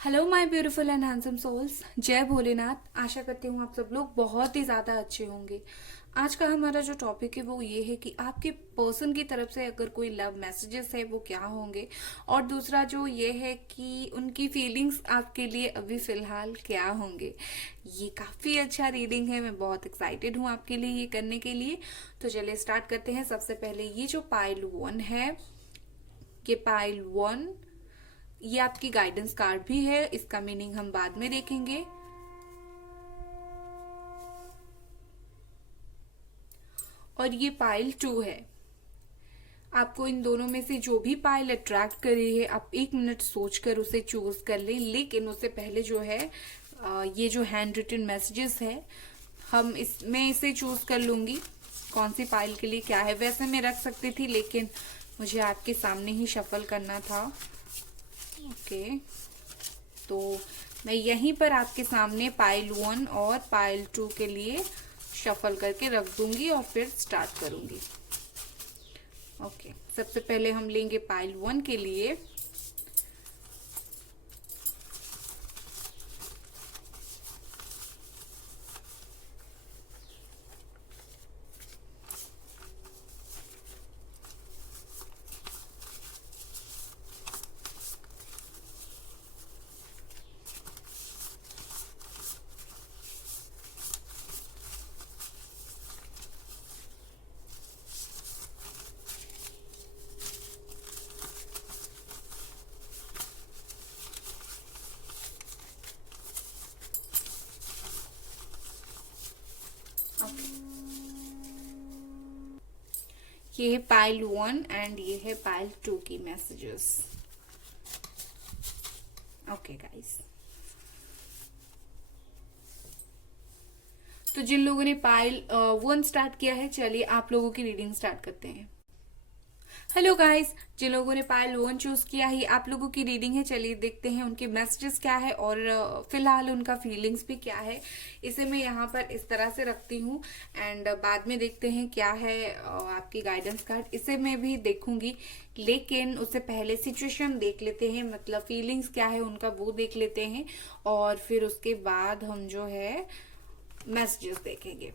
Hello my beautiful and handsome souls, जय भोलेनाथ। आशा करती हूँ आप सब लोग बहुत ही ज़्यादा अच्छे होंगे। आज का हमारा जो टॉपिक है वो ये है कि आपके पर्सन की तरफ से अगर कोई लव मैसेजेस है वो क्या होंगे, और दूसरा जो ये है कि उनकी फीलिंग्स आपके लिए अभी फ़िलहाल क्या होंगे। ये काफ़ी अच्छा रीडिंग है, मैं बहुत एक्साइटेड हूँ आपके लिए ये करने के लिए। तो चलिए स्टार्ट करते हैं। सबसे पहले ये जो पाइल वन है, ये पाइल वन, ये आपकी गाइडेंस कार्ड भी है, इसका मीनिंग हम बाद में देखेंगे। और ये पाइल टू है। आपको इन दोनों में से जो भी पाइल अट्रैक्ट कर रही है, आप 1 मिनट सोचकर उसे चूज कर लें। लेकिन उससे पहले जो है ये जो हैंड रिटन मैसेजेस है, हम इसमें इसे चूज कर लूंगी कौन सी पाइल के लिए क्या है। वैसे मैं रख सकती थी, लेकिन मुझे आपके सामने ही शफल करना था। ओके, तो मैं यहीं पर आपके सामने पाइल वन और पाइल टू के लिए शफल करके रख दूंगी और फिर स्टार्ट करूंगी। ओके, सबसे पहले हम लेंगे पाइल वन के लिए। ये है पाइल वन एंड ये है पाइल टू की मैसेजेस। ओके गाइस, तो जिन लोगों ने पाइल वन स्टार्ट किया है, चलिए आप लोगों की रीडिंग स्टार्ट करते हैं। हेलो गाइस, जिन लोगों ने पाइल वन चूज किया है, आप लोगों की रीडिंग है। चलिए देखते हैं उनके मैसेजेस क्या है और फिलहाल उनका फीलिंग्स भी क्या है। इसे मैं यहाँ पर इस तरह से रखती हूँ एंड बाद में देखते हैं क्या है आपकी गाइडेंस कार्ड, इसे मैं भी देखूंगी। लेकिन उससे पहले सिचुएशन देख लेते हैं, मतलब फीलिंग्स क्या है उनका वो देख लेते हैं, और फिर उसके बाद हम जो है मैसेजेस देखेंगे।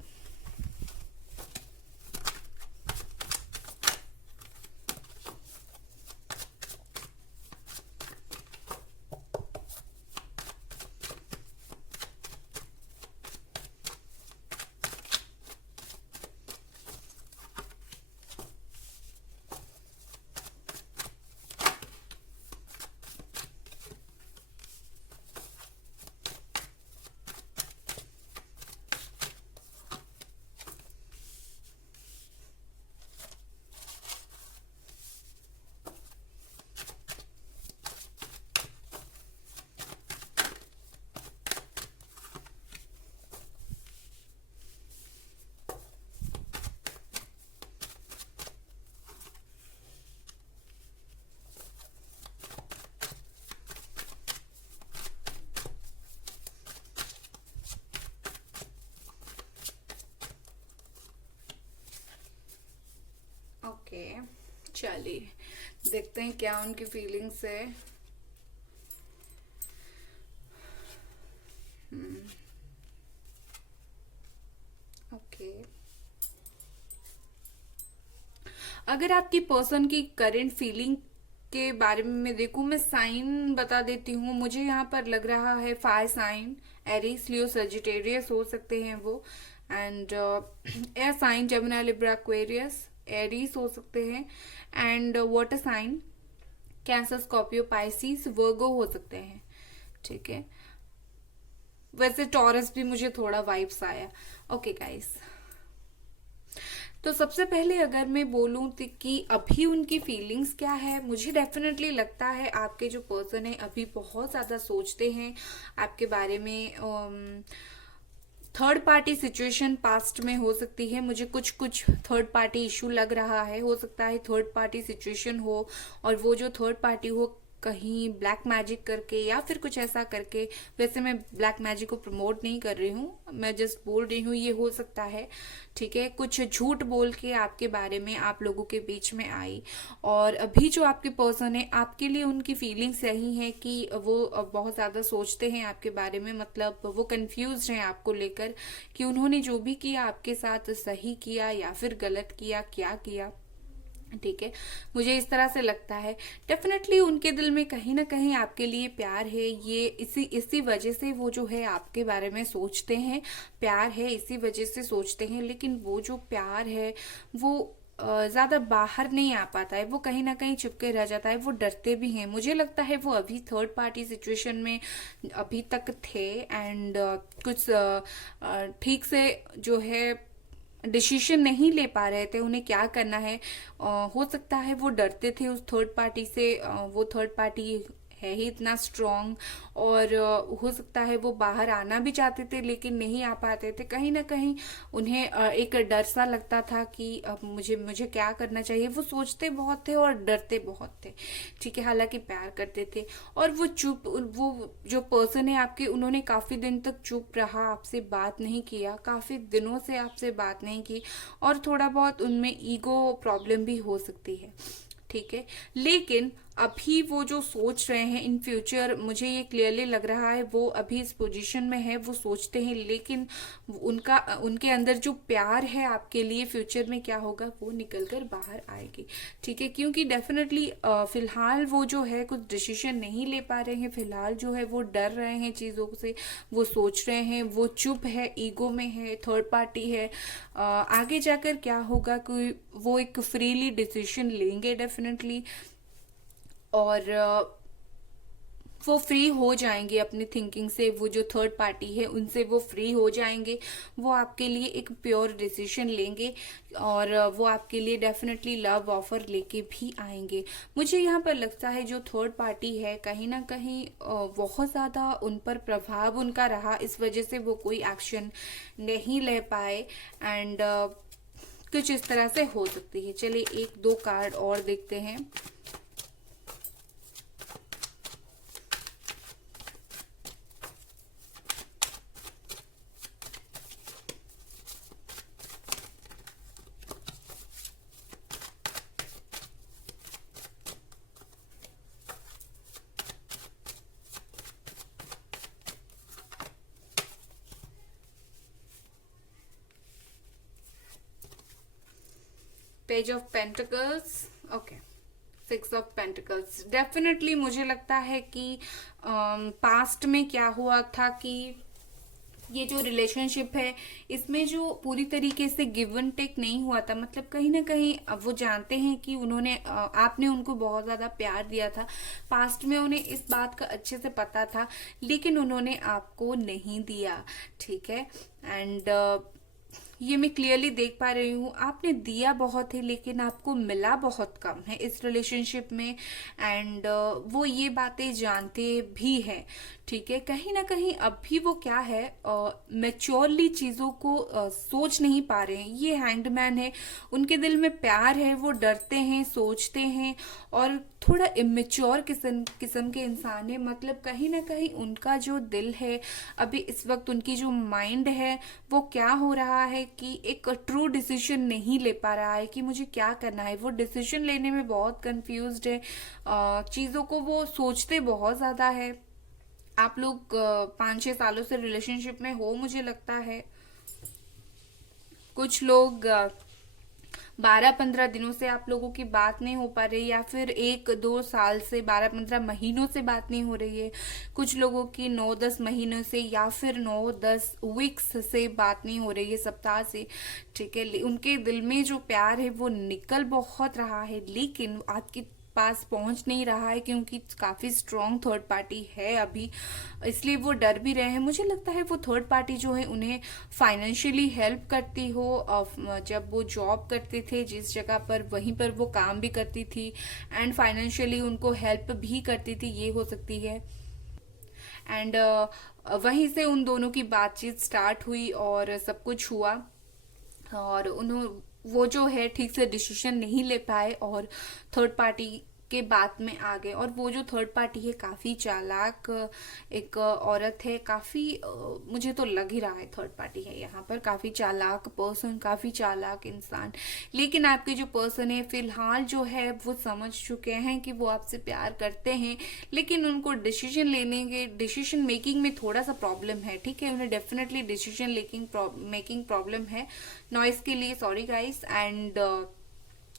ओके, चलिए देखते हैं क्या उनकी फीलिंग्स है। ओके, अगर आपकी पर्सन की करंट फीलिंग के बारे में मैं देखूं, मैं साइन बता देती हूँ। मुझे यहाँ पर लग रहा है fire sign, Aries, Leo, Sagittarius हो सकते हैं वो, and air sign Gemini, Libra, Aquarius, Aries हो सकते हैं, and water sign Cancer, Scorpio, Pisces, Virgo हो सकते हैं। ठीक है, वैसे टॉरस भी मुझे थोड़ा वाइब्स आया। ओके गाइस, तो सबसे पहले अगर मैं बोलूं तो कि अभी उनकी फीलिंग्स क्या है, मुझे डेफिनेटली लगता है आपके जो पर्सन है अभी बहुत ज्यादा सोचते हैं आपके बारे में। थर्ड पार्टी सिचुएशन पास्ट में हो सकती है, मुझे कुछ कुछ थर्ड पार्टी इशू लग रहा है। हो सकता है थर्ड पार्टी सिचुएशन हो, और वो जो थर्ड पार्टी हो कहीं ब्लैक मैजिक करके या फिर कुछ ऐसा करके, वैसे मैं ब्लैक मैजिक को प्रमोट नहीं कर रही हूँ, मैं जस्ट बोल रही हूँ ये हो सकता है, ठीक है, कुछ झूठ बोल के आपके बारे में आप लोगों के बीच में आई। और अभी जो आपके पर्सन है, आपके लिए उनकी फीलिंग्स यही है कि वो बहुत ज़्यादा सोचते हैं आपके बारे में, मतलब वो कंफ्यूज हैं आपको लेकर कि उन्होंने जो भी किया आपके साथ सही किया या फिर गलत किया, क्या किया, ठीक है। मुझे इस तरह से लगता है डेफिनेटली उनके दिल में कहीं ना कहीं आपके लिए प्यार है, ये इसी इसी वजह से वो जो है आपके बारे में सोचते हैं, प्यार है इसी वजह से सोचते हैं, लेकिन वो जो प्यार है वो ज्यादा बाहर नहीं आ पाता है, वो कहीं ना कहीं चिपके रह जाता है, वो डरते भी हैं। मुझे लगता है वो अभी थर्ड पार्टी सिचुएशन में अभी तक थे, एंड कुछ ठीक से जो है डिसीजन नहीं ले पा रहे थे उन्हें क्या करना है। हो सकता है वो डरते थे उस थर्ड पार्टी से, वो थर्ड पार्टी है ही इतना स्ट्रांग, और हो सकता है वो बाहर आना भी चाहते थे लेकिन नहीं आ पाते थे, कहीं ना कहीं उन्हें एक डर सा लगता था कि अब मुझे मुझे क्या करना चाहिए। वो सोचते बहुत थे और डरते बहुत थे, ठीक है, हालांकि प्यार करते थे। और वो जो पर्सन है आपके, उन्होंने काफी दिन तक चुप रहा, आपसे बात नहीं किया, काफी दिनों से आपसे बात नहीं की, और थोड़ा बहुत उनमें ईगो प्रॉब्लम भी हो सकती है, ठीक है। लेकिन अभी वो जो सोच रहे हैं इन फ्यूचर, मुझे ये क्लियरली लग रहा है वो अभी इस पोजीशन में है, वो सोचते हैं, लेकिन उनका उनके अंदर जो प्यार है आपके लिए फ्यूचर में क्या होगा वो निकल कर बाहर आएगी, ठीक है। क्योंकि डेफिनेटली फिलहाल वो जो है कुछ डिसीजन नहीं ले पा रहे हैं, फिलहाल जो है वो डर रहे हैं चीज़ों से, वो सोच रहे हैं, वो चुप है, ईगो में है, थर्ड पार्टी है। आगे जाकर क्या होगा कि वो एक फ्रीली डिसीजन लेंगे डेफिनेटली, और वो फ्री हो जाएंगे अपनी थिंकिंग से, वो जो थर्ड पार्टी है उनसे वो फ्री हो जाएंगे, वो आपके लिए एक प्योर डिसीजन लेंगे, और वो आपके लिए डेफिनेटली लव ऑफर लेके भी आएंगे। मुझे यहाँ पर लगता है जो थर्ड पार्टी है कहीं ना कहीं बहुत ज़्यादा उन पर प्रभाव उनका रहा, इस वजह से वो कोई एक्शन नहीं ले पाए, एंड कुछ इस तरह से हो सकती है। चलिए एक दो कार्ड और देखते हैं। Page of pentacles, okay, six of pentacles. Definitely मुझे लगता है कि पास्ट में क्या हुआ था कि ये जो रिलेशनशिप है इसमें जो पूरी तरीके से गिव एंड टेक नहीं हुआ था, मतलब कहीं ना कहीं अब वो जानते हैं कि उन्होंने आपने उनको बहुत ज्यादा प्यार दिया था, पास्ट में उन्हें इस बात का अच्छे से पता था, लेकिन उन्होंने आपको नहीं दिया, ठीक है। एंड ये मैं क्लियरली देख पा रही हूँ, आपने दिया बहुत है लेकिन आपको मिला बहुत कम है इस रिलेशनशिप में, एंड वो ये बातें जानते भी हैं, ठीक है। कहीं ना कहीं अभी वो क्या है, मैच्योरली चीजों को सोच नहीं पा रहे हैं। ये हैंगमैन है, उनके दिल में प्यार है, वो डरते हैं, सोचते हैं, और थोड़ा इमेच्योर किस्म के इंसान है, मतलब कहीं ना कहीं उनका जो दिल है अभी इस वक्त, उनकी जो माइंड है वो क्या हो रहा है कि एक ट्रू डिसीजन नहीं ले पा रहा है कि मुझे क्या करना है। वो डिसीजन लेने में बहुत कंफ्यूज्ड है, चीजों को वो सोचते बहुत ज्यादा है। आप लोग 5-6 सालों से रिलेशनशिप में हो मुझे लगता है, कुछ लोग 12-15 दिनों से आप लोगों की बात नहीं हो पा रही, या फिर 1-2 साल से 12-15 महीनों से बात नहीं हो रही है, कुछ लोगों की 9-10 महीनों से या फिर 9-10 वीक्स से बात नहीं हो रही है, सप्ताह से, ठीक है। उनके दिल में जो प्यार है वो निकल बहुत रहा है, लेकिन आपकी पास पहुंच नहीं रहा है क्योंकि काफी स्ट्रांग थर्ड पार्टी है अभी, इसलिए वो डर भी रहे हैं। मुझे लगता है वो थर्ड पार्टी जो है उन्हें फाइनेंशियली हेल्प करती हो, जब वो जॉब करते थे जिस जगह पर, वहीं पर वो काम भी करती थी, एंड फाइनेंशियली उनको हेल्प भी करती थी, ये हो सकती है। एंड वहीं से उन दोनों की बातचीत स्टार्ट हुई और सब कुछ हुआ, और उन्होंने वो जो है ठीक से डिसीजन नहीं ले पाए, और थर्ड पार्टी के बात में आ गए। और वो जो थर्ड पार्टी है काफी चालाक एक औरत है, काफी मुझे तो लग ही रहा है थर्ड पार्टी है यहाँ पर, काफी चालाक पर्सन, काफी चालाक इंसान। लेकिन आपके जो पर्सन है फिलहाल जो है वो समझ चुके हैं कि वो आपसे प्यार करते हैं, लेकिन उनको डिसीजन लेने के डिसीजन मेकिंग में थोड़ा सा प्रॉब्लम है। ठीक है, उन्हें डेफिनेटली डिसीजन मेकिंग प्रॉब्लम है। नॉइस के लिए सॉरी गाइस। एंड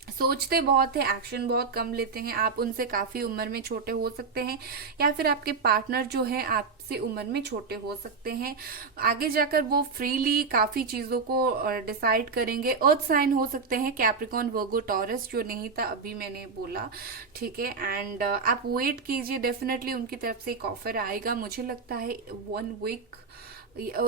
सोचते बहुत है, एक्शन बहुत कम लेते हैं। आप उनसे काफी उम्र में छोटे हो सकते हैं, या फिर आपके पार्टनर जो है आपसे उम्र में छोटे हो सकते हैं। आगे जाकर वो फ्रीली काफी चीजों को डिसाइड करेंगे। अर्थ साइन हो सकते हैं कैप्रिकॉन, वर्गो, टॉरस, जो नहीं था अभी मैंने बोला। ठीक है, एंड आप वेट कीजिए, डेफिनेटली उनकी तरफ से एक ऑफर आएगा। मुझे लगता है 1 वीक,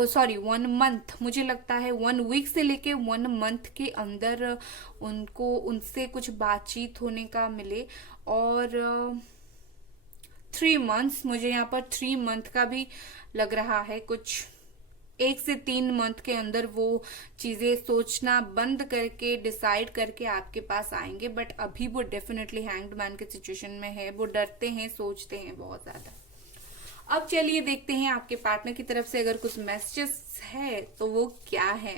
सॉरी 1 मंथ, मुझे लगता है 1 वीक से लेके 1 मंथ के अंदर उनको उनसे कुछ बातचीत होने का मिले। और 3 मंथ्स, मुझे यहाँ पर 3 मंथ का भी लग रहा है। कुछ 1 से 3 मंथ के अंदर वो चीजें सोचना बंद करके डिसाइड करके आपके पास आएंगे। बट अभी वो डेफिनेटली हैंग्ड मैन के सिचुएशन में है, वो डरते हैं, सोचते हैं बहुत ज्यादा। अब चलिए देखते हैं आपके पार्टनर की तरफ से अगर कुछ मैसेजेस है तो वो क्या है।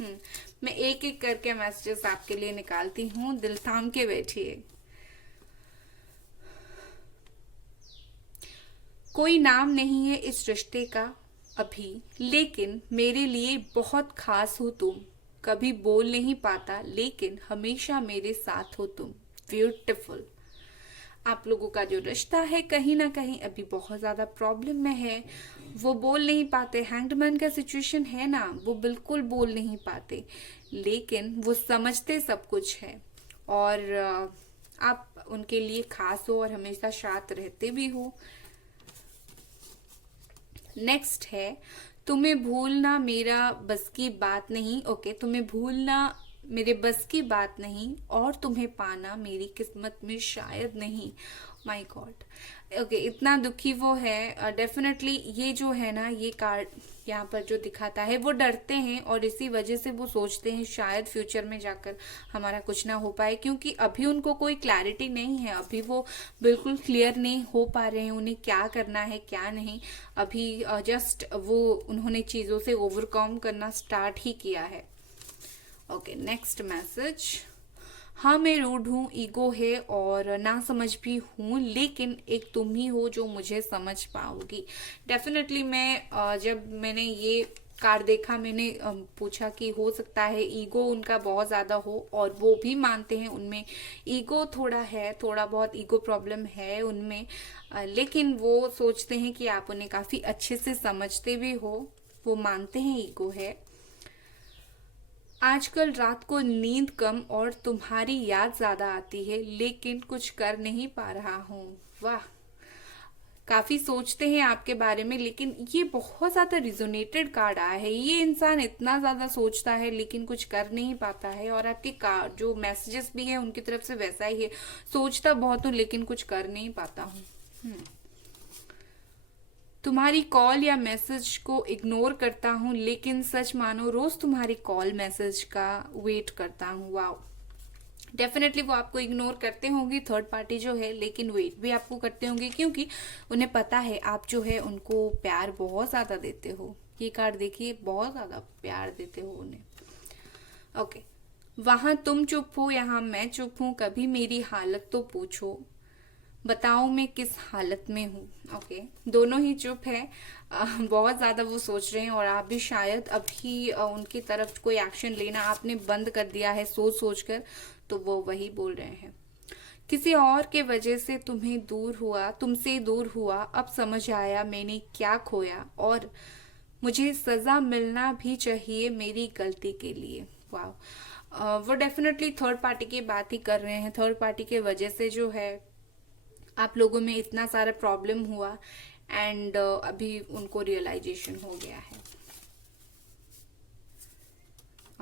मैं एक एक करके मैसेजेस आपके लिए निकालती हूँ, दिल थाम के बैठिए। कोई नाम नहीं है इस रिश्ते का अभी, लेकिन मेरे लिए बहुत खास हो तुम। कभी बोल नहीं पाता लेकिन हमेशा मेरे साथ हो तुम। ब्यूटिफुल। आप लोगों का जो रिश्ता है कहीं ना कहीं अभी बहुत ज्यादा प्रॉब्लम में है। वो बोल नहीं पाते, हैंगमैन का सिचुएशन है ना, वो बिल्कुल बोल नहीं पाते, लेकिन वो समझते सब कुछ है। और आप उनके लिए खास हो और हमेशा साथ रहते भी हो। नेक्स्ट है, तुम्हें भूलना मेरा बस की बात नहीं। ओके, तुम्हें भूलना मेरे बस की बात नहीं, और तुम्हें पाना मेरी किस्मत में शायद नहीं। My God. ओके, इतना दुखी वो है। डेफिनेटली ये जो है ना, ये कार्ड यहाँ पर जो दिखाता है, वो डरते हैं और इसी वजह से वो सोचते हैं शायद फ्यूचर में जाकर हमारा कुछ ना हो पाए, क्योंकि अभी उनको कोई क्लैरिटी नहीं है। अभी वो बिल्कुल क्लियर नहीं हो पा रहे हैं उन्हें क्या करना है क्या नहीं। अभी जस्ट वो उन्होंने चीजों से ओवरकम करना स्टार्ट ही किया है। Okay, next message. हाँ मैं रूड हूँ, ईगो है और ना समझ भी हूँ, लेकिन एक तुम ही हो जो मुझे समझ पाओगी। डेफिनेटली मैं जब मैंने ये कार्ड देखा, मैंने पूछा कि हो सकता है ईगो उनका बहुत ज्यादा हो, और वो भी मानते हैं उनमें ईगो थोड़ा है, थोड़ा बहुत ईगो प्रॉब्लम है उनमें। लेकिन वो सोचते हैं कि आप उन्हें काफी अच्छे से समझते भी हो, वो मानते हैं ईगो है। आजकल रात को नींद कम और तुम्हारी याद ज्यादा आती है, लेकिन कुछ कर नहीं पा रहा हूँ। वाह, काफी सोचते हैं आपके बारे में, लेकिन ये बहुत ज्यादा रिजोनेटेड कार्ड आया है। ये इंसान इतना ज्यादा सोचता है लेकिन कुछ कर नहीं पाता है, और आपके कार्ड जो मैसेजेस भी है उनकी तरफ से वैसा ही है। सोचता बहुत हूँ लेकिन कुछ कर नहीं पाता हूँ। तुम्हारी कॉल या मैसेज को इग्नोर करता हूँ, लेकिन सच मानो रोज तुम्हारी कॉल मैसेज का वेट करता हूँ। वाओ, डेफिनेटली वो आपको इग्नोर करते होंगे थर्ड पार्टी जो है, लेकिन वेट भी आपको करते होंगे, क्योंकि उन्हें पता है आप जो है उनको प्यार बहुत ज्यादा देते हो। ये कार्ड देखिए, बहुत ज्यादा प्यार देते हो उन्हें। ओके, वहां तुम चुप हो, यहाँ मैं चुप हूँ, कभी मेरी हालत तो पूछो, बताओ मैं किस हालत में हूँ। ओके, दोनों ही चुप है। बहुत ज्यादा वो सोच रहे हैं, और आप भी शायद अभी उनकी तरफ कोई एक्शन लेना आपने बंद कर दिया है सोच सोच कर, तो वो वही बोल रहे हैं। किसी और के वजह से तुमसे दूर हुआ, अब समझ आया मैंने क्या खोया, और मुझे सजा मिलना भी चाहिए मेरी गलती के लिए। वाह, वो डेफिनेटली थर्ड पार्टी की बात ही कर रहे हैं। थर्ड पार्टी के वजह से जो है आप लोगों में इतना सारा प्रॉब्लम हुआ, एंड अभी उनको रियलाइजेशन हो गया है।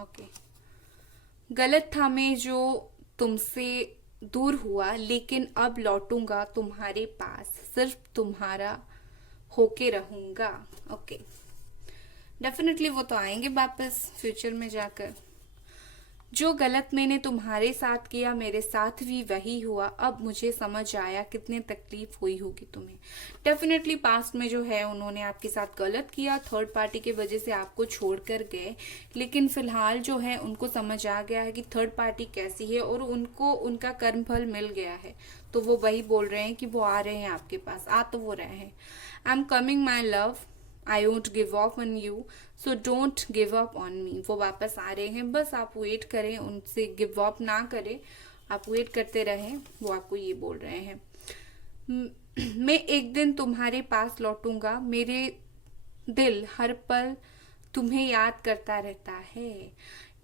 ओके, गलत था मैं जो तुमसे दूर हुआ, लेकिन अब लौटूंगा तुम्हारे पास, सिर्फ तुम्हारा होके रहूंगा। ओके, डेफिनेटली वो तो आएंगे वापस फ्यूचर में जाकर। जो गलत मैंने तुम्हारे साथ किया मेरे साथ भी वही हुआ। अब मुझे समझ आया कितनी तकलीफ हुई होगी तुम्हें। डेफिनेटली पास्ट में जो है उन्होंने आपके साथ गलत किया, थर्ड पार्टी की वजह से आपको छोड़कर गए, लेकिन फिलहाल जो है उनको समझ आ गया है कि थर्ड पार्टी कैसी है और उनको उनका कर्म फल मिल गया है। तो वो वही बोल रहे हैं कि वो आ रहे हैं आपके पास, आ तो वो रहे हैं। I am coming my love, I won't give up on you, so don't give up on me. वो वापस आ रहे हैं, बस आप वेट करें, उनसे गिव अप ना करें, आप वेट करते रहें। वो आपको ये बोल रहे हैं। मैं एक दिन तुम्हारे पास लौटूंगा, मेरे दिल हर पल तुम्हें याद करता रहता है।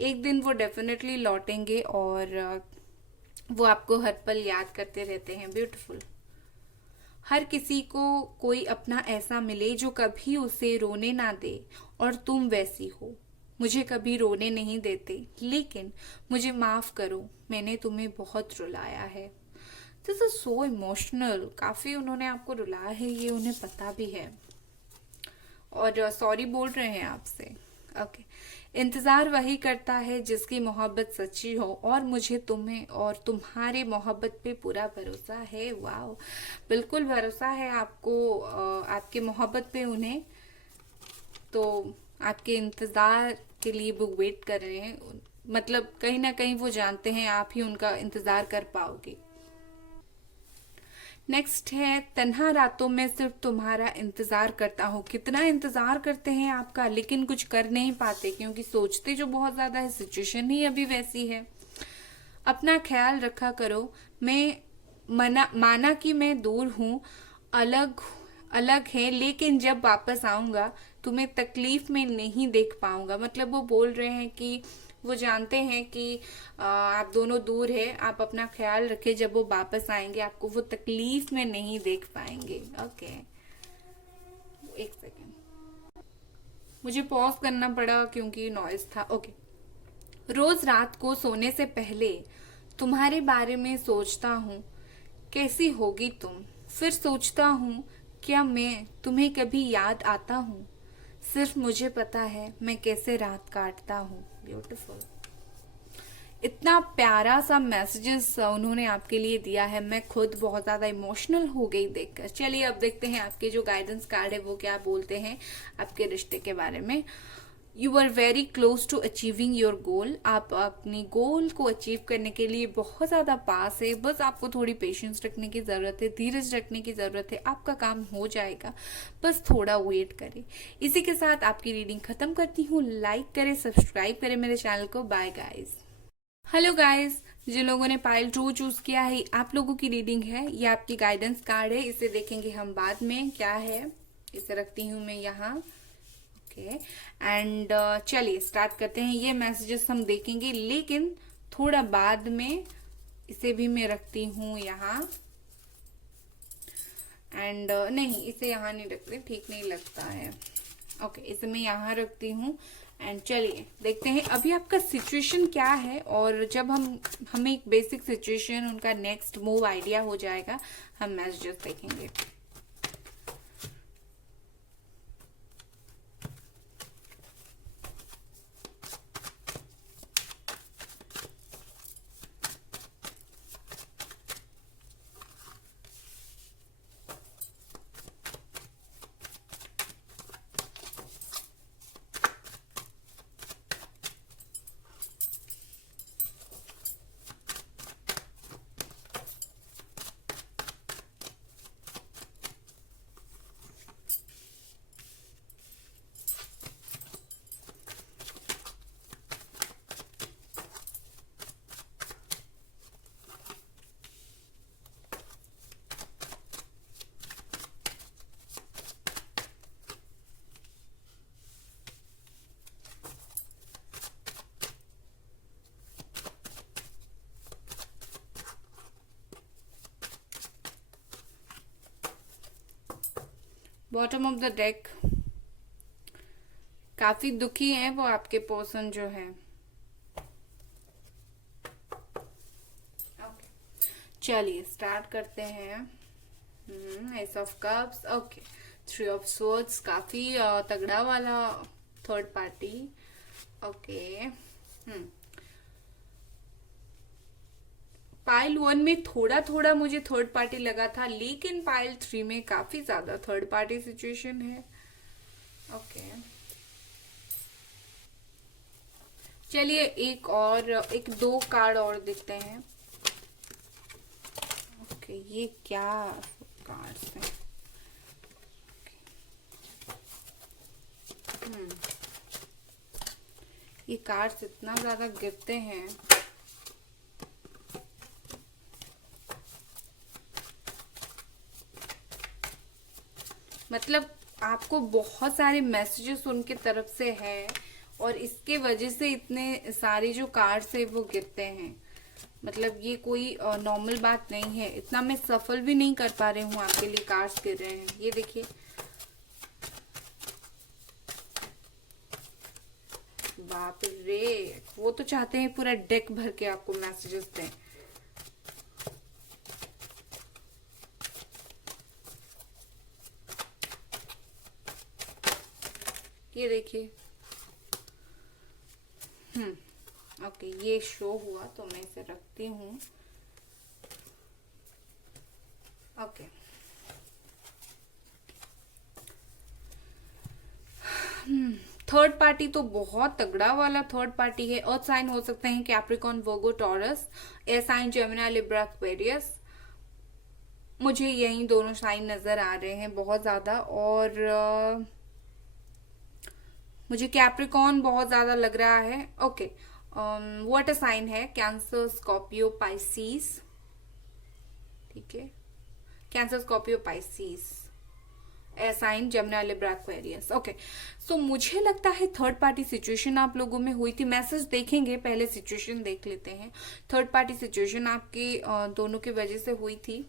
एक दिन वो डेफिनेटली लौटेंगे और वो आपको हर पल याद करते रहते हैं। ब्यूटीफुल। हर किसी को कोई अपना ऐसा मिले जो कभी उसे रोने ना दे, और तुम वैसी हो। मुझे कभी रोने नहीं देते, लेकिन मुझे माफ करो, मैंने तुम्हें बहुत रुलाया है। This is so emotional. काफी उन्होंने आपको रुलाया है, ये उन्हें पता भी है और सॉरी बोल रहे हैं आपसे। ओके। इंतजार वही करता है जिसकी मोहब्बत सच्ची हो, और मुझे तुम्हें और तुम्हारे मोहब्बत पे पूरा भरोसा है। वाह, बिल्कुल भरोसा है आपको आपके मोहब्बत पे उन्हें। तो आपके इंतजार के लिए वो वेट कर रहे हैं, मतलब कहीं ना कहीं वो जानते हैं आप ही उनका इंतजार कर पाओगे। नेक्स्ट है, तन्हा रातों में सिर्फ तुम्हारा इंतजार करता हूँ। कितना इंतजार करते हैं आपका, लेकिन कुछ कर नहीं पाते क्योंकि सोचते जो बहुत ज्यादा है, सिचुएशन ही अभी वैसी है। अपना ख्याल रखा करो। मैं माना कि मैं दूर हूँ, अलग अलग है, लेकिन जब वापस आऊंगा तुम्हें तकलीफ में नहीं देख पाऊंगा। मतलब वो बोल रहे हैं कि वो जानते हैं कि आप दोनों दूर है, आप अपना ख्याल रखें, जब वो वापस आएंगे आपको वो तकलीफ में नहीं देख पाएंगे। ओके, एक सेकेंड, मुझे पॉज करना पड़ा क्योंकि नॉइज था। ओके। रोज रात को सोने से पहले तुम्हारे बारे में सोचता हूँ, कैसी होगी तुम। फिर सोचता हूँ, क्या मैं तुम्हें कभी याद आता हूँ। सिर्फ मुझे पता है मैं कैसे रात काटता हूँ। ब्यूटीफुल। इतना प्यारा सा मैसेजेस उन्होंने आपके लिए दिया है, मैं खुद बहुत ज्यादा इमोशनल हो गई देखकर। चलिए अब देखते हैं आपके जो गाइडेंस कार्ड है वो क्या बोलते हैं आपके रिश्ते के बारे में। You are very close to achieving your goal. आप अपनी गोल को अचीव करने के लिए बहुत ज्यादा पास है, बस आपको थोड़ी पेशेंस रखने की जरूरत है, धीरज रखने की जरूरत है, आपका काम हो जाएगा, बस थोड़ा वेट करें। इसी के साथ आपकी रीडिंग खत्म करती हूँ। लाइक करें, सब्सक्राइब करें मेरे चैनल को। Bye guys. हेलो गाइस, जिन लोगों ने पाइल 2 चूज किया है, आप लोगों की रीडिंग है, ये आपकी गाइडेंस कार्ड है, इसे देखेंगे हम बाद में क्या है। इसे रखती हूँ मैं यहाँ। ओके एंड चलिए स्टार्ट करते हैं। ये मैसेजेस हम देखेंगे लेकिन थोड़ा बाद में। इसे भी मैं रखती हूँ यहाँ एंड नहीं, इसे यहाँ नहीं रखते, ठीक नहीं लगता है। ओके, इसे मैं यहाँ रखती हूँ एंड चलिए देखते हैं अभी आपका सिचुएशन क्या है। और जब हमें एक बेसिक सिचुएशन, उनका नेक्स्ट मूव आइडिया हो जाएगा, हम मैसेजेस देखेंगे। बॉटम ऑफ द डेक, काफी दुखी है वो आपके पर्सन जो है। ओके, चलिए स्टार्ट करते हैं। S of cups, okay, 3 of swords, काफी तगड़ा वाला थर्ड पार्टी। ओके, पाइल 1 में थोड़ा थोड़ा मुझे थर्ड पार्टी लगा था, लेकिन पाइल 3 में काफी ज्यादा थर्ड पार्टी सिचुएशन है। ओके, चलिए एक दो कार्ड और देखते हैं। ओके, ये क्या कार्ड्स हैं? हम्म, ये कार्ड्स इतना ज्यादा गिरते हैं। मतलब आपको बहुत सारे मैसेजेस उनके तरफ से है, और इसके वजह से इतने सारे जो कार्ड्स है वो गिरते हैं। मतलब ये कोई नॉर्मल बात नहीं है। इतना मैं सफल भी नहीं कर पा रही हूँ, आपके लिए कार्ड्स गिर रहे हैं। ये देखिए, बाप रे, वो तो चाहते हैं पूरा डेक भर के आपको मैसेजेस दें। ये देखिए। ओके, ये शो हुआ तो मैं इसे रखती हूँ। ओके, थर्ड पार्टी तो बहुत तगड़ा वाला थर्ड पार्टी है। अर्थ साइन हो सकते हैं Capricorn, Virgo, Taurus. Air sign Gemini, Libra, Aquarius. मुझे यही दोनों साइन नजर आ रहे हैं बहुत ज्यादा। और मुझे कैप्रिकॉन बहुत ज्यादा लग रहा है। ओके, वाटर साइन है कैंसर, स्कॉर्पियो, पाइसिस। ठीक है, Cancer, Scorpio, Pisces. Air sign Gemini, Libra, Aquarius. Okay, so मुझे लगता है थर्ड पार्टी सिचुएशन आप लोगों में हुई थी। मैसेज देखेंगे, पहले सिचुएशन देख लेते हैं। थर्ड पार्टी सिचुएशन आपकी दोनों की वजह से हुई थी।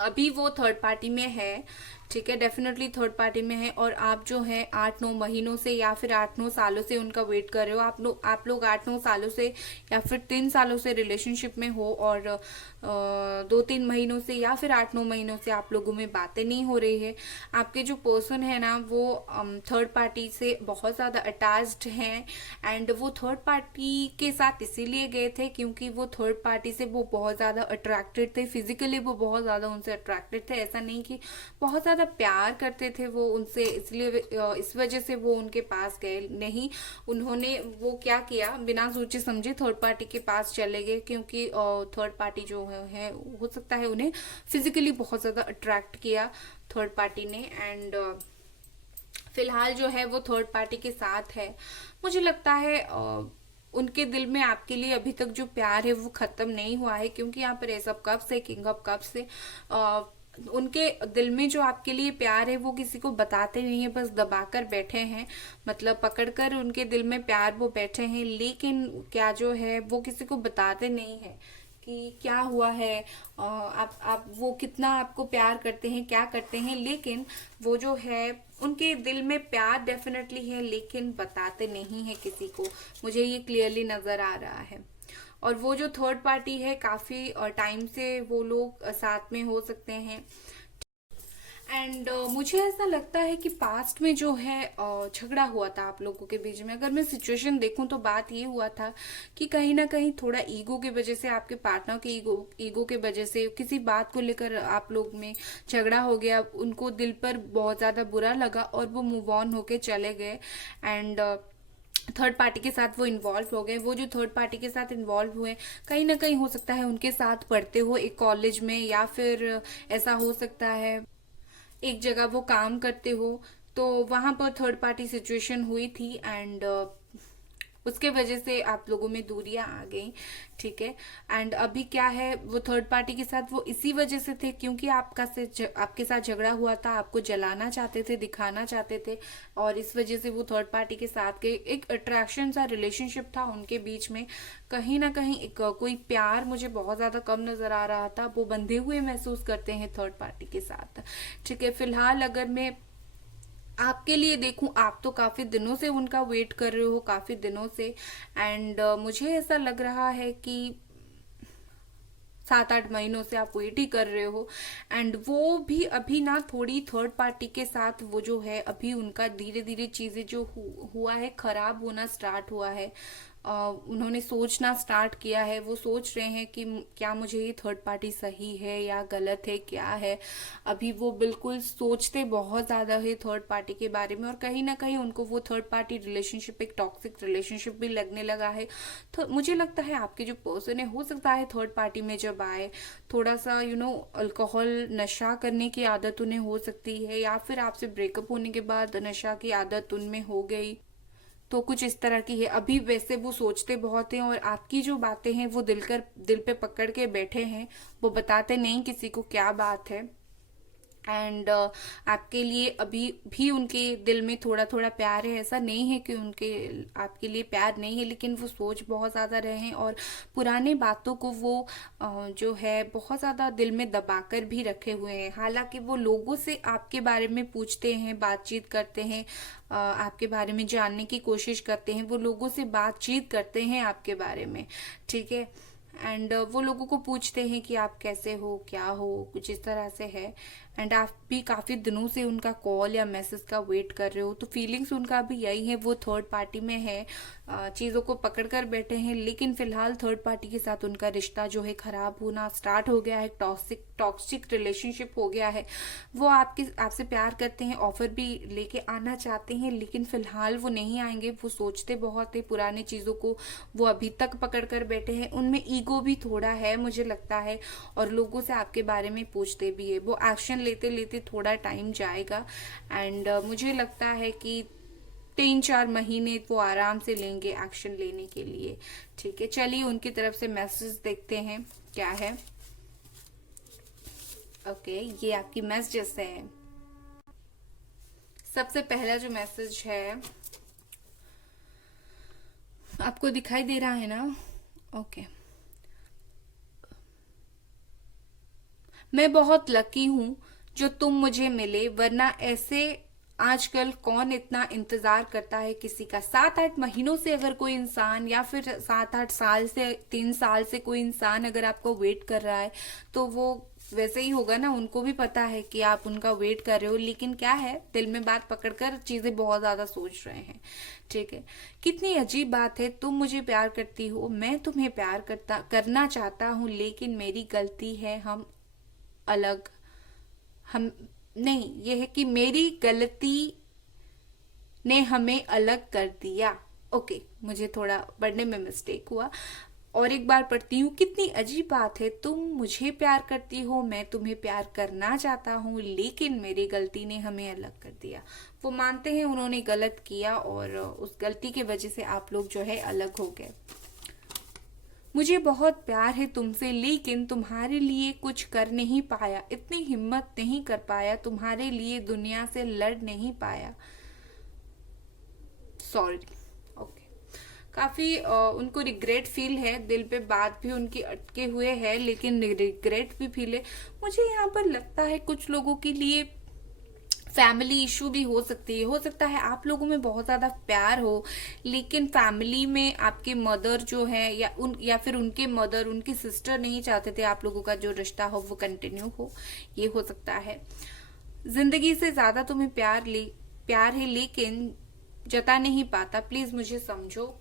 अभी वो थर्ड पार्टी में है, ठीक है, डेफिनेटली थर्ड पार्टी में है। और आप जो है 8-9 महीनों से या फिर 8-9 सालों से उनका वेट कर रहे हो। आप लोग 8-9 सालों से या फिर 3 सालों से रिलेशनशिप में हो, और 2-3 महीनों से या फिर 8-9 महीनों से आप लोगों में बातें नहीं हो रही है। आपके जो पर्सन है ना, वो थर्ड पार्टी से बहुत ज्यादा अटैच्ड हैं। एंड वो थर्ड पार्टी के साथ इसीलिए गए थे क्योंकि वो थर्ड पार्टी से वो बहुत ज्यादा अट्रैक्टेड थे। फिजिकली वो बहुत ज्यादा उनसे अट्रैक्टेड थे। ऐसा नहीं कि बहुत ज्यादा प्यार करते थे वो उनसे, इसलिए इस वजह से वो उनके पास गए नहीं। उन्होंने वो क्या किया, बिना सोचे समझे थर्ड पार्टी के पास चले गए, क्योंकि थर्ड पार्टी जो है हो सकता है उन्हें फिजिकली बहुत ज्यादा अट्रैक्ट किया थर्ड पार्टी ने। एंड फिलहाल जो है वो थर्ड पार्टी के साथ है। मुझे लगता है उनके दिल में आपके लिए अभी तक जो प्यार है वो खत्म नहीं हुआ है, क्योंकि यहाँ पर एस ऑफ कप्स है, किंग ऑफ कप्स है। उनके दिल में जो आपके लिए प्यार है वो किसी को बताते नहीं है, बस दबाकर बैठे हैं। मतलब पकड़कर उनके दिल में प्यार वो बैठे हैं, लेकिन क्या जो है वो किसी को बताते नहीं है कि क्या हुआ है। आप वो कितना आपको प्यार करते हैं, क्या करते हैं, लेकिन वो जो है उनके दिल में प्यार डेफिनेटली है, लेकिन बताते नहीं है किसी को। मुझे ये क्लियरली नजर आ रहा है। और वो जो थर्ड पार्टी है, काफी टाइम से वो लोग साथ में हो सकते हैं। एंड मुझे ऐसा लगता है कि पास्ट में जो है झगड़ा हुआ था आप लोगों के बीच में। अगर मैं सिचुएशन देखूं तो बात ये हुआ था कि कहीं ना कहीं थोड़ा ईगो की वजह से, आपके पार्टनर के ईगो के वजह से किसी बात को लेकर आप लोग में झगड़ा हो गया। उनको दिल पर बहुत ज्यादा बुरा लगा और वो मूव ऑन होके चले गए। एंड थर्ड पार्टी के साथ वो इन्वॉल्व हो गए। वो जो थर्ड पार्टी के साथ इन्वॉल्व हुए, कहीं ना कहीं हो सकता है उनके साथ पढ़ते हो एक कॉलेज में, या फिर ऐसा हो सकता है एक जगह वो काम करते हो, तो वहां पर थर्ड पार्टी सिचुएशन हुई थी। एंड उसके वजह से आप लोगों में दूरियां आ गई, ठीक है। एंड अभी क्या है, वो थर्ड पार्टी के साथ वो इसी वजह से थे क्योंकि आपके साथ झगड़ा हुआ था, आपको जलाना चाहते थे, दिखाना चाहते थे, और इस वजह से वो थर्ड पार्टी के साथ के एक अट्रैक्शन सा रिलेशनशिप था उनके बीच में। कहीं ना कहीं एक कोई प्यार मुझे बहुत ज्यादा कम नजर आ रहा था। वो बंधे हुए महसूस करते हैं थर्ड पार्टी के साथ, ठीक है। फिलहाल अगर मैं आपके लिए देखूं, आप तो काफी दिनों से उनका वेट कर रहे हो, काफी दिनों से। एंड मुझे ऐसा लग रहा है कि 7-8 महीनों से आप वेट ही कर रहे हो। एंड वो भी अभी ना थोड़ी थर्ड पार्टी के साथ वो जो है, अभी उनका धीरे धीरे चीजें जो हुआ है खराब होना स्टार्ट हुआ है। उन्होंने सोचना स्टार्ट किया है। वो सोच रहे हैं कि क्या मुझे ये थर्ड पार्टी सही है या गलत है, क्या है। अभी वो बिल्कुल सोचते बहुत ज़्यादा है थर्ड पार्टी के बारे में, और कहीं ना कहीं उनको वो थर्ड पार्टी रिलेशनशिप एक टॉक्सिक रिलेशनशिप भी लगने लगा है। तो मुझे लगता है आपके जो पर्सन है, हो सकता है थर्ड पार्टी में जब आए थोड़ा सा अल्कोहल नशा करने की आदत उन्हें हो सकती है, या फिर आपसे ब्रेकअप होने के बाद नशा की आदत उनमें हो गई, तो कुछ इस तरह की है। अभी वैसे वो सोचते बहुत हैं, और आपकी जो बातें हैं वो दिल पे पकड़ के बैठे हैं। वो बताते नहीं किसी को क्या बात है। एंड आपके लिए अभी भी उनके दिल में थोड़ा थोड़ा प्यार है। ऐसा नहीं है कि उनके आपके लिए प्यार नहीं है, लेकिन वो सोच बहुत ज़्यादा रहे हैं, और पुराने बातों को वो जो है बहुत ज़्यादा दिल में दबाकर भी रखे हुए हैं। हालांकि वो लोगों से आपके बारे में पूछते हैं, बातचीत करते हैं, आपके बारे में जानने की कोशिश करते हैं, वो लोगों से बातचीत करते हैं आपके बारे में, ठीक है। एंड वो लोगों को पूछते हैं कि आप कैसे हो, क्या हो, कुछ इस तरह से है। एंड आप भी काफ़ी दिनों से उनका कॉल या मैसेज का वेट कर रहे हो, तो फीलिंग्स उनका भी यही है। वो थर्ड पार्टी में है, चीज़ों को पकड़ कर बैठे हैं, लेकिन फिलहाल थर्ड पार्टी के साथ उनका रिश्ता जो है खराब होना स्टार्ट हो गया है, टॉक्सिक रिलेशनशिप हो गया है। वो आपसे प्यार करते हैं, ऑफर भी लेके आना चाहते हैं, लेकिन फिलहाल वो नहीं आएंगे। वो सोचते बहुत है, पुरानी चीज़ों को वो अभी तक पकड़ कर बैठे हैं। उनमें ईगो भी थोड़ा है मुझे लगता है, और लोगों से आपके बारे में पूछते भी है। वो एक्शन लेते लेते थोड़ा टाइम जाएगा। एंड मुझे लगता है कि 3-4 महीने वो आराम से लेंगे एक्शन लेने के लिए, ठीक है। चलिए उनकी तरफ से मैसेज देखते हैं क्या है। ओके, ये आपकी मैसेजेस है। सबसे पहला जो मैसेज है आपको दिखाई दे रहा है ना? ओके। मैं बहुत लकी हूँ जो तुम मुझे मिले, वरना ऐसे आजकल कौन इतना इंतजार करता है किसी का। 7-8 महीनों से अगर कोई इंसान, या फिर 7-8 साल से, 3 साल से कोई इंसान अगर आपको वेट कर रहा है, तो वो वैसे ही होगा ना। उनको भी पता है कि आप उनका वेट कर रहे हो, लेकिन क्या है, दिल में बात पकड़कर चीजें बहुत ज्यादा सोच रहे हैं, ठीक है। कितनी अजीब बात है, तुम मुझे प्यार करती हो, मैं तुम्हें प्यार करना चाहता हूँ, लेकिन मेरी गलती है अलग हम नहीं, ये है कि मेरी गलती ने हमें अलग कर दिया। ओके, मुझे थोड़ा पढ़ने में मिस्टेक हुआ, और एक बार पढ़ती हूँ। कितनी अजीब बात है, तुम मुझे प्यार करती हो, मैं तुम्हें प्यार करना चाहता हूँ, लेकिन मेरी गलती ने हमें अलग कर दिया। वो मानते हैं उन्होंने गलत किया, और उस गलती की वजह से आप लोग जो है अलग हो गए। मुझे बहुत प्यार है तुमसे, लेकिन तुम्हारे लिए कुछ कर नहीं पाया, इतनी हिम्मत नहीं कर पाया, तुम्हारे लिए दुनिया से लड़ नहीं पाया, सॉरी। ओके, काफी उनको रिग्रेट फील है, दिल पे बात भी उनकी अटके हुए है, लेकिन रिग्रेट भी फील है। मुझे यहाँ पर लगता है कुछ लोगों के लिए फैमिली इशू भी हो सकती है। हो सकता है आप लोगों में बहुत ज्यादा प्यार हो, लेकिन फैमिली में आपके मदर जो है, या फिर उनके मदर, उनकी सिस्टर नहीं चाहते थे आप लोगों का जो रिश्ता हो वो कंटिन्यू हो, ये हो सकता है। जिंदगी से ज्यादा तुम्हें प्यार है, लेकिन जता नहीं पाता, प्लीज मुझे समझो।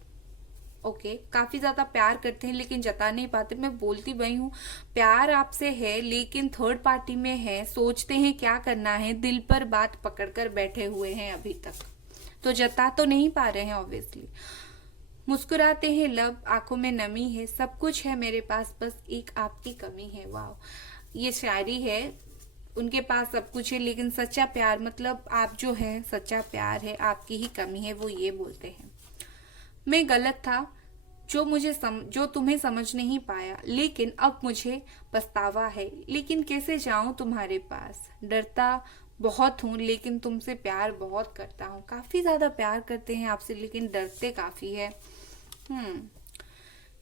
ओके, काफी ज्यादा प्यार करते हैं लेकिन जता नहीं पाते। मैं बोलती वही हूँ, प्यार आपसे है लेकिन थर्ड पार्टी में है, सोचते हैं क्या करना है, दिल पर बात पकड़कर बैठे हुए हैं अभी तक, तो जता तो नहीं पा रहे हैं ऑब्वियसली। मुस्कुराते हैं लब, आंखों में नमी है, सब कुछ है मेरे पास, बस एक आपकी कमी है। वाह, ये शायरी है। उनके पास सब कुछ है, लेकिन सच्चा प्यार, मतलब आप जो है सच्चा प्यार है, आपकी ही कमी है, वो ये बोलते हैं। मैं गलत था जो तुम्हें समझ नहीं पाया, लेकिन अब मुझे पछतावा है, लेकिन कैसे जाऊं तुम्हारे पास, डरता बहुत हूँ लेकिन तुमसे प्यार बहुत करता हूँ। काफी ज्यादा प्यार करते हैं आपसे, लेकिन डरते काफी है।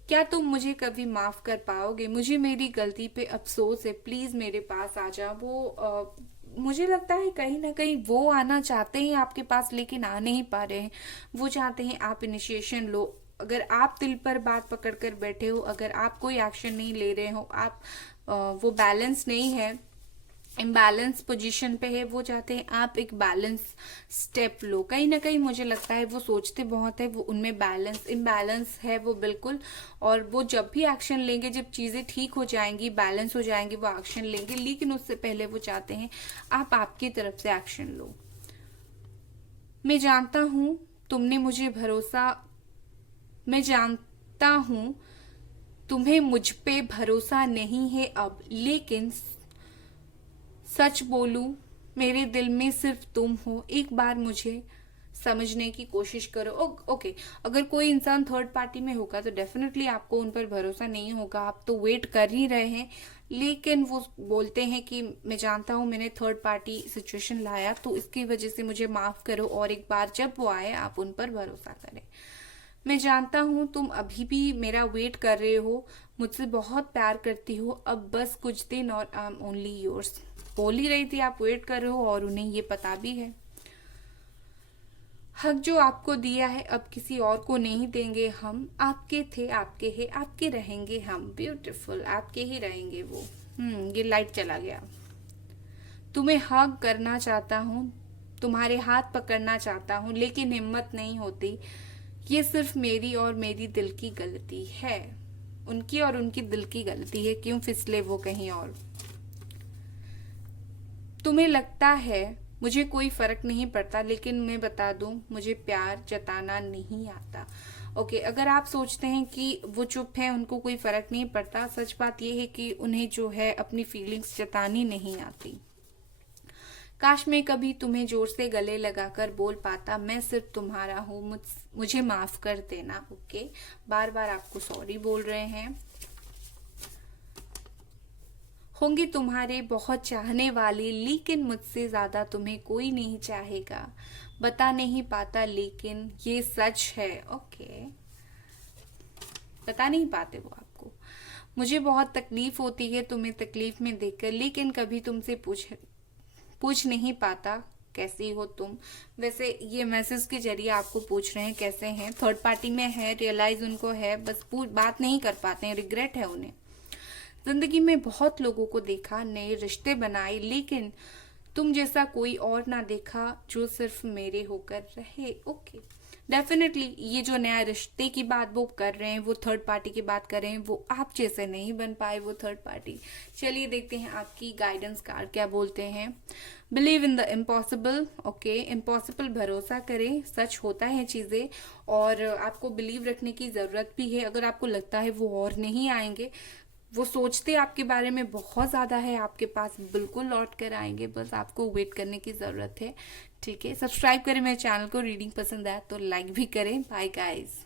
क्या तुम मुझे कभी माफ कर पाओगे, मुझे मेरी गलती पे अफसोस है, प्लीज मेरे पास आ जा। वो मुझे लगता है कहीं ना कहीं वो आना चाहते हैं आपके पास, लेकिन आ नहीं पा रहे हैं। वो चाहते हैं आप इनिशिएशन लो। अगर आप दिल पर बात पकड़ कर बैठे हो, अगर आप कोई एक्शन नहीं ले रहे हो, आप वो बैलेंस नहीं है, इम्बैलेंस पोजीशन पे है, वो चाहते हैं आप एक बैलेंस स्टेप लो। कहीं ना कहीं मुझे लगता है वो सोचते बहुत है, वो उनमें बैलेंस इम्बैलेंस है वो बिल्कुल। और वो जब भी एक्शन लेंगे, जब चीज़ें ठीक हो जाएंगी, बैलेंस हो जाएंगी, वो एक्शन लेंगे, लेकिन उससे पहले वो चाहते हैं आप आपकी तरफ से एक्शन लो। मैं जानता हूँ तुमने मुझे भरोसा मैं जानता हूँ तुम्हें मुझ पे भरोसा नहीं है अब, लेकिन सच बोलूं मेरे दिल में सिर्फ तुम हो। एक बार मुझे समझने की कोशिश करो। ओके, अगर कोई इंसान थर्ड पार्टी में होगा तो डेफिनेटली आपको उन पर भरोसा नहीं होगा, आप तो वेट कर ही रहे हैं। लेकिन वो बोलते हैं कि मैं जानता हूँ मैंने थर्ड पार्टी सिचुएशन लाया, तो इसकी वजह से मुझे माफ करो, और एक बार जब वो आए आप उन पर भरोसा करें। मैं जानता हूँ तुम अभी भी मेरा वेट कर रहे हो, मुझसे बहुत प्यार करती हो, अब बस कुछ दिन और आई एम ओनली योर्स। बोल ही रही थी आप वेट कर रहे हो, और उन्हें ये पता भी है। हक जो आपको दिया है अब किसी और को नहीं देंगे हम, आपके थे आपके हैं आपके रहेंगे हम। ब्यूटीफुल, आपके ही रहेंगे वो। ये लाइट चला गया। तुम्हें हक करना चाहता हूँ, तुम्हारे हाथ पकड़ना चाहता हूँ, लेकिन हिम्मत नहीं होती। ये सिर्फ मेरी और मेरी दिल की गलती है। उनकी और उनकी दिल की गलती है, क्यों फिसले वो कहीं और। तुम्हें लगता है मुझे कोई फर्क नहीं पड़ता, लेकिन मैं बता दूं मुझे प्यार जताना नहीं आता। ओके, अगर आप सोचते हैं कि वो चुप है, उनको कोई फर्क नहीं पड़ता, सच बात यह है कि उन्हें जो है अपनी फीलिंग्स जतानी नहीं आती। काश मैं कभी तुम्हें जोर से गले लगाकर बोल पाता मैं सिर्फ तुम्हारा हूँ, मुझे माफ कर देना। ओके, बार बार आपको सॉरी बोल रहे हैं। होंगे तुम्हारे बहुत चाहने वाले, लेकिन मुझसे ज्यादा तुम्हें कोई नहीं चाहेगा। बता नहीं पाता लेकिन ये सच है। ओके, बता नहीं पाते वो आपको। मुझे बहुत तकलीफ होती है तुम्हें तकलीफ में देखकर, लेकिन कभी तुमसे पूछ नहीं पाता कैसी हो तुम। वैसे ये मैसेज के जरिए आपको पूछ रहे हैं कैसे हैं, थर्ड पार्टी में है, रियलाइज उनको है, बस बात नहीं कर पाते हैं, रिग्रेट है उन्हें। जिंदगी में बहुत लोगों को देखा, नए रिश्ते बनाए, लेकिन तुम जैसा कोई और ना देखा जो सिर्फ मेरे होकर रहे। ओके, डेफिनेटली ये जो नया रिश्ते की बात वो कर रहे हैं, वो थर्ड पार्टी की बात कर रहे हैं, वो आप जैसे नहीं बन पाए वो थर्ड पार्टी। चलिए देखते हैं आपकी गाइडेंस कार्ड क्या बोलते हैं। Believe in the impossible. Okay, impossible भरोसा करें, सच होता है चीजें, और आपको बिलीव रखने की जरूरत भी है। अगर आपको लगता है वो और नहीं आएंगे, वो सोचते आपके बारे में बहुत ज़्यादा है आपके पास, बिल्कुल लौट कर आएंगे, बस आपको वेट करने की ज़रूरत है। ठीक है, सब्सक्राइब करें मेरे चैनल को। रीडिंग पसंद आया तो लाइक भी करें। Bye guys.